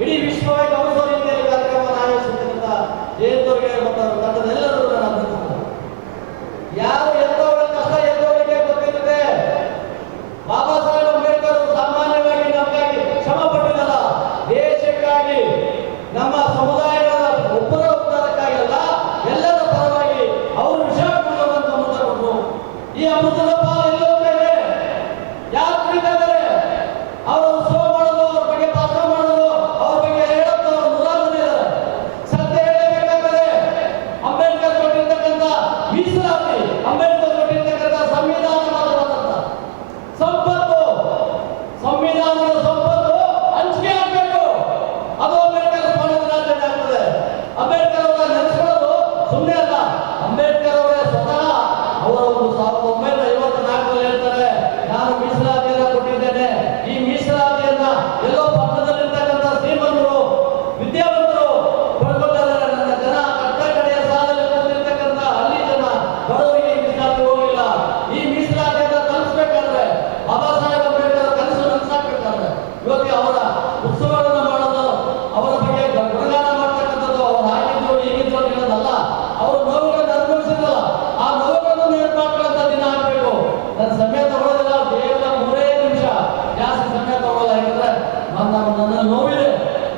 ಇಡೀ ವಿಶ್ವವೇ ಗಮನಿಸುವ ಕಾರ್ಯಕ್ರಮವನ್ನು ಆಯೋಜಿಸಿರ್ತಕ್ಕಂಥ ಜಯಂತವ್ರಿಗೆ ಮತ್ತು ತಂಡದೆಲ್ಲರೂ ನಾನು ಯಾರು ಎಂತವರ ಕಷ್ಟ ಎಂತವರಿಗೆ ಗೊತ್ತಿರುತ್ತೆ ಬಾಬಾ ಸಾಹೇಬ್ ಅಂಬೇಡ್ಕರ್ ಸಾಮಾನ್ಯವಾಗಿ ನಮಗಾಗಿ ಶ್ರಮ ಪಟ್ಟಿರಲ್ಲ ದೇಶಕ್ಕಾಗಿ, ನಮ್ಮ ಸಮುದಾಯದ ಒಬ್ಬರ ಎಲ್ಲರ ಪರವಾಗಿ ಅವರು ವಿಷಯ ಈ ಅಮೃತದ Israel.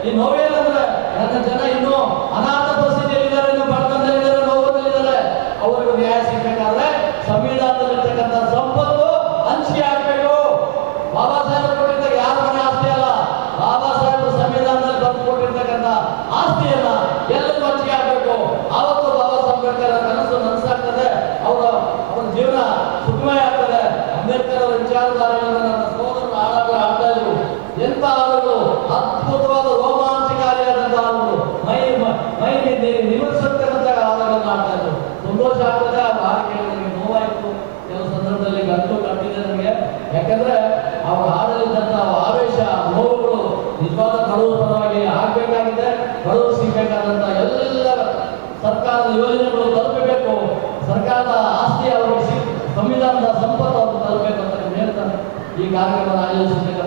ಈ ನೋವೇನಂದ್ರೆ ನನ್ನ ಜನ ಇನ್ನೂ ಅನಾಥ ಪರಿಸ್ಥಿತಿಯಲ್ಲಿದ್ದಾರೆ ಇನ್ನು ಬಡತನದಲ್ಲಿದ್ದಾರೆ ನೋವಲ್ಲಿದ್ದಾರೆ ಅವರಿಗೂ ನ್ಯಾಯ ಸಿಗಬೇಕಾದ್ರೆ ಸಂವಿಧಾನದಲ್ಲಿರ್ತಕ್ಕಂಥ ಸಂಪತ್ತು ಹಂಚಿಕೆ ಆಗಬೇಕು ಬಾಬಾ ಸಾಹೇಬ್ ಕೊಟ್ಟಿದ್ದ ಯಾರ ಮನೆ ಆಸ್ತಿ ಅಲ್ಲ? ಬಾಬಾ ಸಾಹೇಬ್ ಸಂವಿಧಾನದಲ್ಲಿ ಬಂದು ಕೊಟ್ಟಿರ್ತಕ್ಕಂಥ ಆಸ್ತಿಯನ್ನ ಎಲ್ಲರಿಗೂ ಹಂಚಿಕೆ ಆಗ್ಬೇಕು ಆವತ್ತು ಬಾಬಾ ಸಾಹೇಬ್ ಕನಸು ನನಸಾಗ್ತದೆ. ಅವರ ಅವರ ಜೀವನ ಸುಖಮಯ ಆಗ್ತದೆ. ಅಂಬೇಡ್ಕರ್ ಅವರ ವಿಚಾರಧಾರೆಗಳನ್ನು ನನ್ನ ಸೋದರರು ಹಾಡಾಗ ಆಡ್ತಾ ಇದ್ರು. ಎಂತ ಹಾಡುಗಳು ಅದ್ಭುತವಾದ ಯಾಕಂದ್ರೆ ಅವ್ರ ಹಾಡಲಿದ್ದಂಥ ಆವೇಶ ನೋವುಗಳು ನಿಜವಾದ ಬಡವರ ಪರವಾಗಿ ಆಗ್ಬೇಕಾಗಿದೆ ಬಡವರು ಸಿಗಬೇಕಾದಂಥ ಎಲ್ಲ ಸರ್ಕಾರದ ಯೋಜನೆಗಳು ತಲುಪಬೇಕು. ಸರ್ಕಾರದ ಆಸ್ತಿ ಅವರಿಗೆ ಸಂವಿಧಾನದ ಸಂಪತ್ತು ಅವ್ರಿಗೆ ತಲುಪಬೇಕು ಅಂತ ಹೇಳ್ತಾರೆ. ಈ ಕಾರ್ಯಕ್ರಮ ಆಯೋಜಿಸಿದ